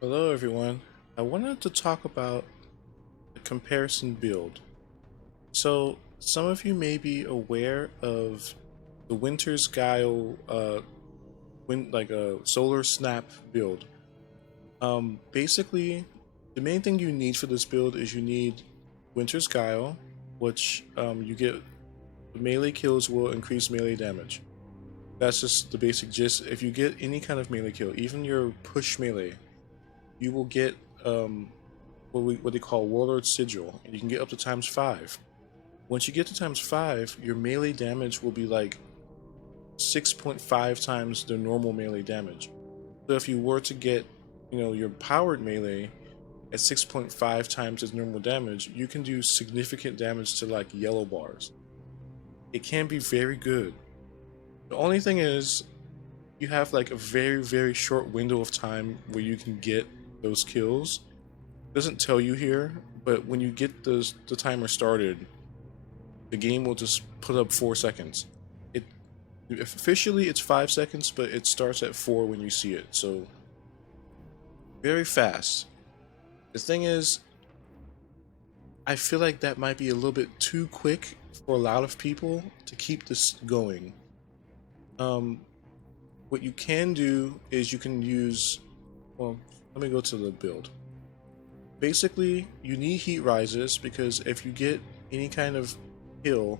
Hello everyone. I wanted to talk about a comparison build. So some of you may be aware of the Winter's Guile like a solar snap build. Basically the main thing you need for this build is you need Winter's Guile, which you get melee kills will increase melee damage. That's just the basic gist. If you get any kind of melee kill, even your push melee, you will get what they call Warlord Sigil, and you can get up to ×5. Once you get to ×5, your melee damage will be like 6.5 times the normal melee damage. So if you were to get, your powered melee at 6.5 times its normal damage, you can do significant damage to like yellow bars. It can be very good. The only thing is, you have like a very, very short window of time where you can get those kills. It doesn't tell you here, but when you get the timer started, the game will just put up 4 seconds. Officially it's 5 seconds, but it starts at 4 when you see it, so very fast. The thing is, I feel like that might be a little bit too quick for a lot of people to keep this going. What you can do is you can use, well, let me go to the build. Basically, you need heat rises because if you get any kind of kill,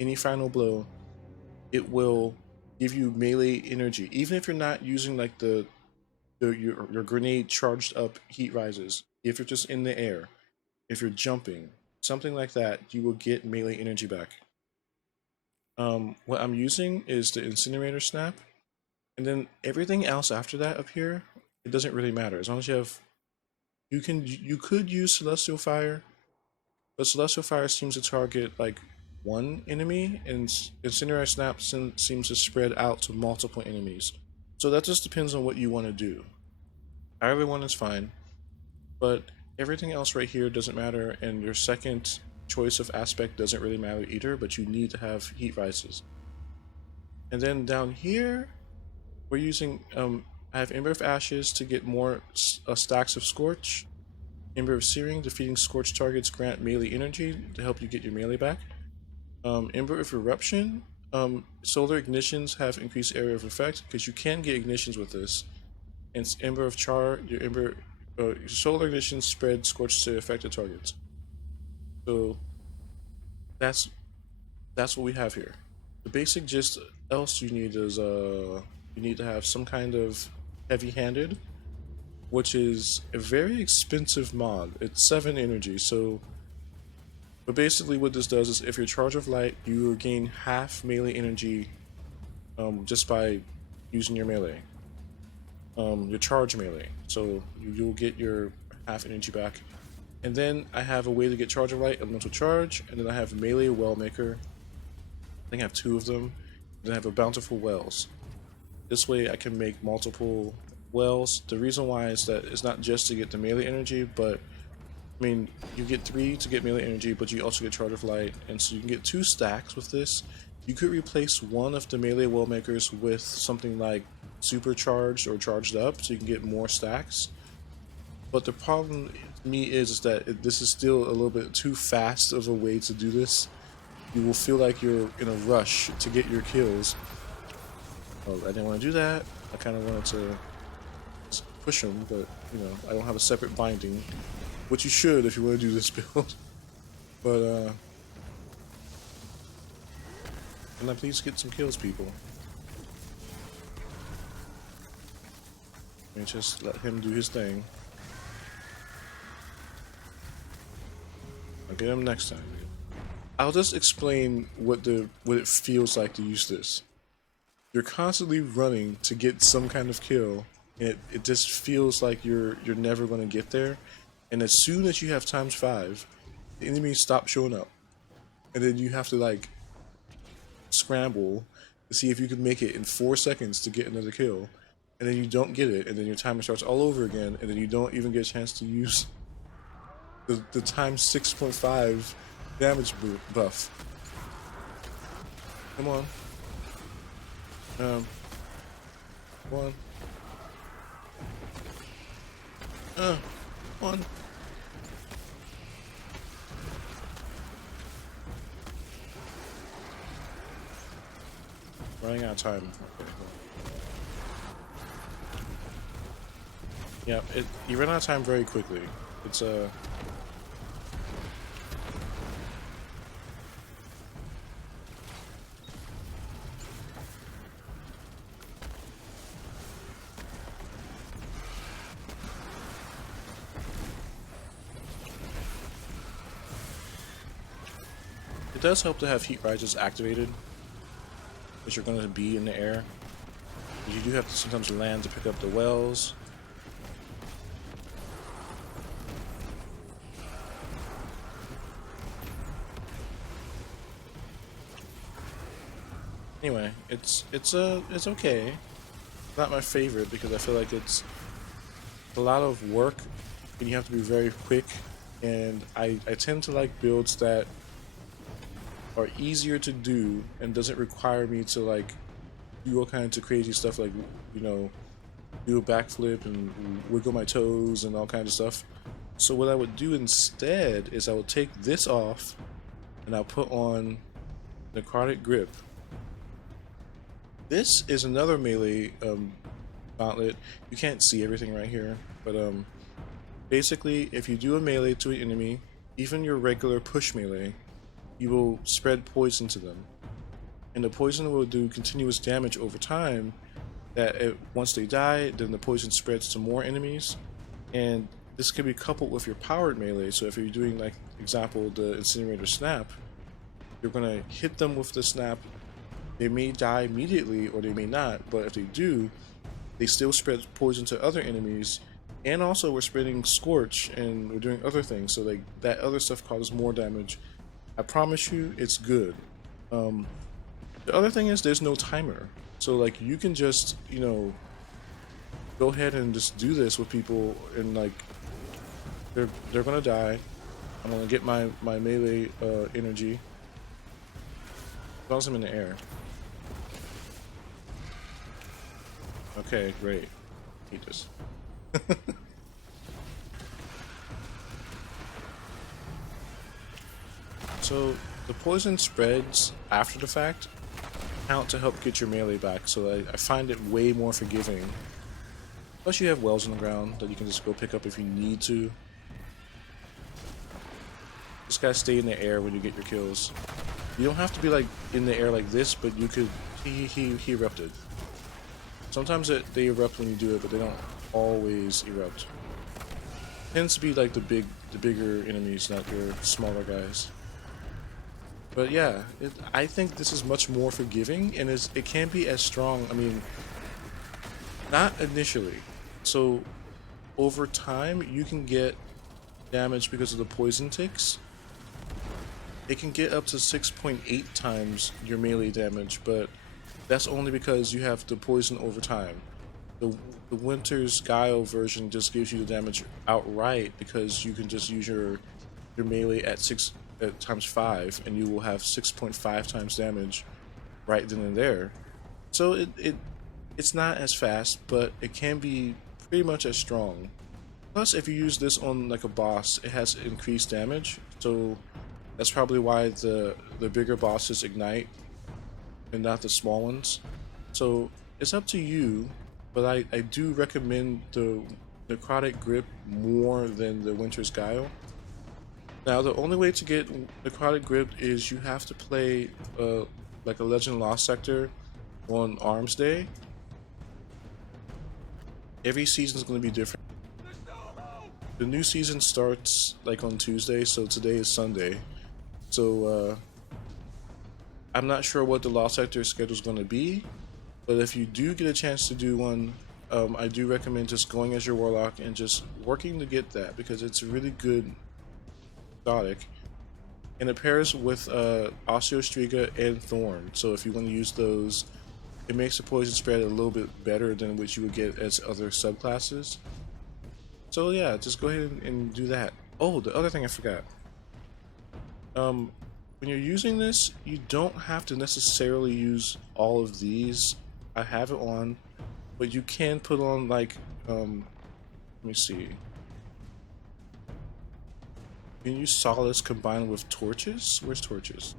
any final blow, it will give you melee energy. Even if you're not using like your grenade charged up heat rises, if you're just in the air, if you're jumping, something like that, you will get melee energy back. What I'm using is the Incinerator Snap, and then everything else after that up here, it doesn't really matter as long as you have. You could use Celestial Fire, but Celestial Fire seems to target like one enemy, and Incinerator Snap seems to spread out to multiple enemies. So that just depends on what you want to do. Either one is fine, but everything else right here doesn't matter, and your second choice of aspect doesn't really matter either, but you need to have heat rises. And then down here, we're using, I have Ember of Ashes to get more stacks of Scorch. Ember of Searing, defeating Scorch targets grant melee energy to help you get your melee back. Ember of Eruption, Solar Ignitions have increased area of effect because you can get ignitions with this. And Ember of Char, your Solar Ignitions spread Scorch to affected targets. So that's what we have here. The basic gist else you need is you need to have some kind of heavy-handed, which is a very expensive mod. It's 7 energy, so but basically what this does is if you're Charge of Light, you gain half melee energy just by using your melee. Your charge melee. So you'll get your half energy back. And then I have a way to get Charge of Light, Elemental Charge, and then I have Melee Wellmaker. I think I have 2 of them. Then I have a Bountiful Wells. This way I can make multiple wells. The reason why is that it's not just to get the melee energy, but I mean, you get 3 to get melee energy, but you also get Charge of Light, and so you can get 2 stacks with this. You could replace one of the melee well makers with something like supercharged or charged up, so you can get more stacks. But the problem to me is that this is still a little bit too fast of a way to do this. You will feel like you're in a rush to get your kills. Oh, I didn't want to do that. I kind of wanted to push them, but I don't have a separate binding, which you should if you want to do this build. But can I please get some kills, people? Let me just let him do his thing. I'll get him next time. I'll just explain what it feels like to use this. You're constantly running to get some kind of kill, and it just feels like you're never going to get there. And as soon as you have ×5, the enemies stop showing up, and then you have to like scramble to see if you can make it in 4 seconds to get another kill, and then you don't get it, and then your timer starts all over again, and then you don't even get a chance to use the times 6.5 damage buff. Come on. Come on. One. Running out of time. Okay. Yeah, you run out of time very quickly. It's it does help to have heat rises activated, because you're going to be in the air. You do have to sometimes land to pick up the wells. Anyway, it's okay. Not my favorite because I feel like it's a lot of work and you have to be very quick. And I tend to like builds that are easier to do and doesn't require me to like do all kinds of crazy stuff like, you know, do a backflip and wiggle my toes and all kinds of stuff. So what I would do instead is I would take this off and I'll put on Necrotic Grip. This is another melee gauntlet. You can't see everything right here, but basically if you do a melee to an enemy, even your regular push melee, you will spread poison to them. And the poison will do continuous damage over time that once they die, then the poison spreads to more enemies. And this can be coupled with your powered melee. So if you're doing, like, example, the Incinerator Snap, you're going to hit them with the snap. They may die immediately or they may not, but if they do, they still spread poison to other enemies. And also we're spreading Scorch and we're doing other things, so like that other stuff causes more damage. I promise you, it's good. The other thing is there's no timer. So like you can just, you know, go ahead and just do this with people and like they're gonna die. I'm gonna get my melee energy. As long as I'm in the air. Okay, great. Hate this. So the poison spreads after the fact count to help get your melee back, so I find it way more forgiving. Plus you have wells on the ground that you can just go pick up if you need to. Just gotta stay in the air when you get your kills. You don't have to be like in the air like this, but you could. He erupted. Sometimes they erupt when you do it, but they don't always erupt. It tends to be like the bigger enemies, not your smaller guys. But yeah, I think this is much more forgiving, and it can't be as strong. I mean, not initially. So over time, you can get damage because of the poison ticks. It can get up to 6.8 times your melee damage, but that's only because you have the poison over time. The Winter's Guile version just gives you the damage outright because you can just use your melee at times 5 and you will have 6.5 times damage right then and there. So it's not as fast, but it can be pretty much as strong. Plus if you use this on like a boss, it has increased damage, so that's probably why the bigger bosses ignite and not the small ones. So it's up to you, but I do recommend the Necrotic Grip more than the Winter's Guile. Now the only way to get Necrotic Grip is you have to play like a Legend Lost sector on Arms Day. Every season is going to be different. The new season starts like on Tuesday, so today is Sunday. So I'm not sure what the Lost Sector schedule is going to be, but if you do get a chance to do one, I do recommend just going as your Warlock and just working to get that, because it's really good exotic. And it pairs with Osteostriga and Thorn, so if you want to use those, it makes the poison spread a little bit better than what you would get as other subclasses. So yeah, just go ahead and do that. Oh, the other thing I forgot. When you're using this, you don't have to necessarily use all of these. I have it on, but you can put on like, let me see. You can use solace combined with torches. Where's torches?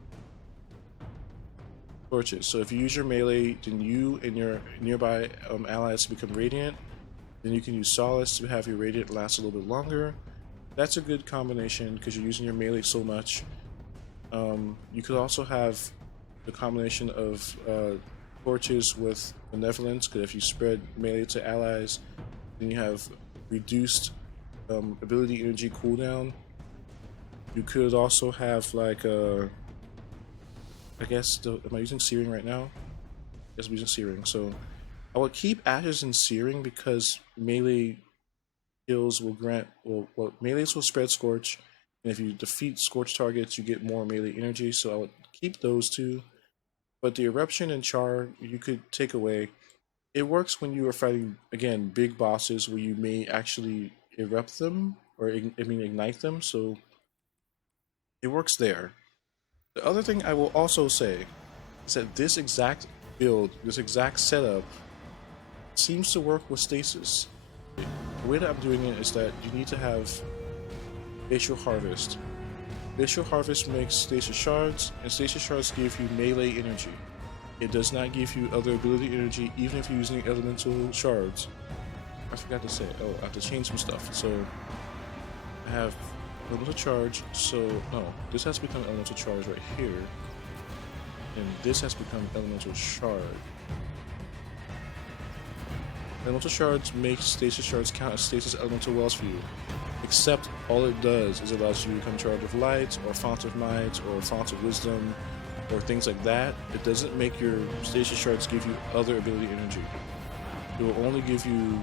Torches. So if you use your melee, then you and your nearby allies become radiant. Then you can use solace to have your radiant last a little bit longer. That's a good combination because you're using your melee so much. You could also have the combination of torches with benevolence, because if you spread melee to allies, then you have reduced ability energy cooldown. You could also have like I guess am I using searing right now? Yes, I'm using searing. So I would keep ashes and searing because melee kills will grant well melees will spread scorch, and if you defeat scorch targets, you get more melee energy. So I would keep those two. But the eruption and char you could take away. It works when you are fighting again big bosses where you may actually erupt them or ignite them. So it works there. The other thing I will also say is that this exact build, this exact setup, seems to work with stasis. The way that I'm doing it is that you need to have Glacial Harvest. Glacial Harvest makes stasis shards, and stasis shards give you melee energy. It does not give you other ability energy, even if you're using elemental shards. I forgot to say, oh, I have to change some stuff. So I have elemental charge, so no, this has become elemental charge right here, and this has become elemental shard. Elemental shards make stasis shards count as stasis elemental wells for you, except all it does is it allows you to become charged with light, or font of might, or font of wisdom, or things like that. It doesn't make your stasis shards give you other ability energy. It will only give you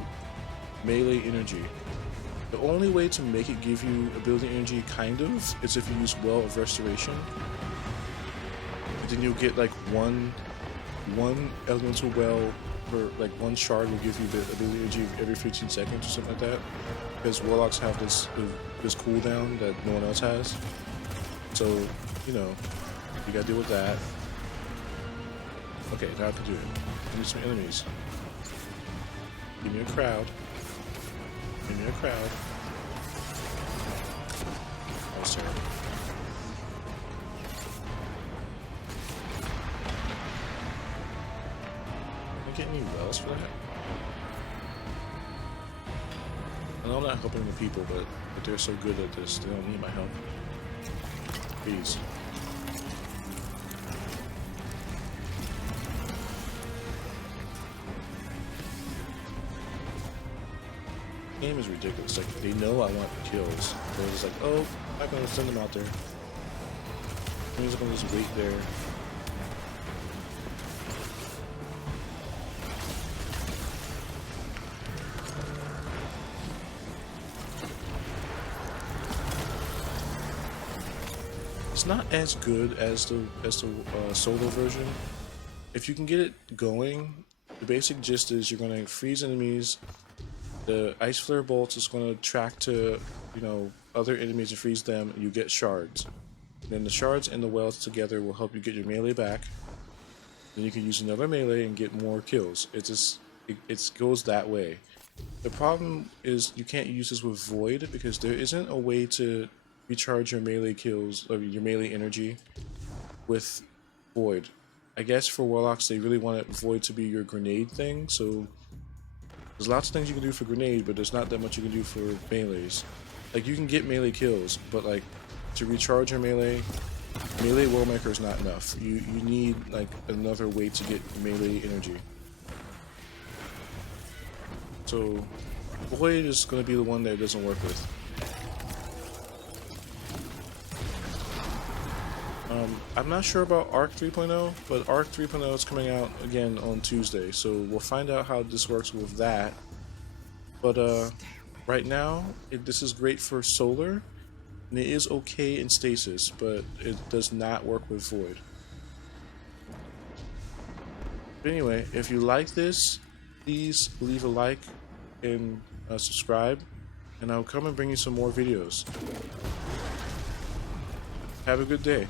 melee energy. The only way to make it give you ability energy, kind of, is if you use Well of Restoration. And then you'll get like one elemental well per, like one shard will give you the ability energy every 15 seconds or something like that. Because warlocks have this cooldown that no one else has. So, you know, you gotta deal with that. Okay, now I can do it. I need some enemies. Give me a crowd. Give me a crowd. Oh, sorry. Can I get any wells for that? I know I'm not helping the people, but they're so good at this, they don't need my help. Please. Game is ridiculous. Like, they know I want kills. They're just like, oh, I'm not gonna send them out there. I'm just gonna just wait there. It's not as good as the solo version. If you can get it going, the basic gist is you're gonna freeze enemies. The Ice Flare Bolts is going to track to, you know, other enemies and freeze them, and you get shards. And then the shards and the wells together will help you get your melee back. Then you can use another melee and get more kills. It goes that way. The problem is you can't use this with Void because there isn't a way to recharge your melee kills or your melee energy with Void. I guess for Warlocks they really want Void to be your grenade thing, so there's lots of things you can do for grenade, but there's not that much you can do for melees. Like, you can get melee kills, but like to recharge your melee Worldmaker is not enough. You need like another way to get melee energy. So Void is going to be the one that it doesn't work with. I'm not sure about Arc 3.0, but Arc 3.0 is coming out again on Tuesday, so we'll find out how this works with that. But right now, this is great for Solar, and it is okay in Stasis, but it does not work with Void. But anyway, if you like this, please leave a like and subscribe, and I'll come and bring you some more videos. Have a good day.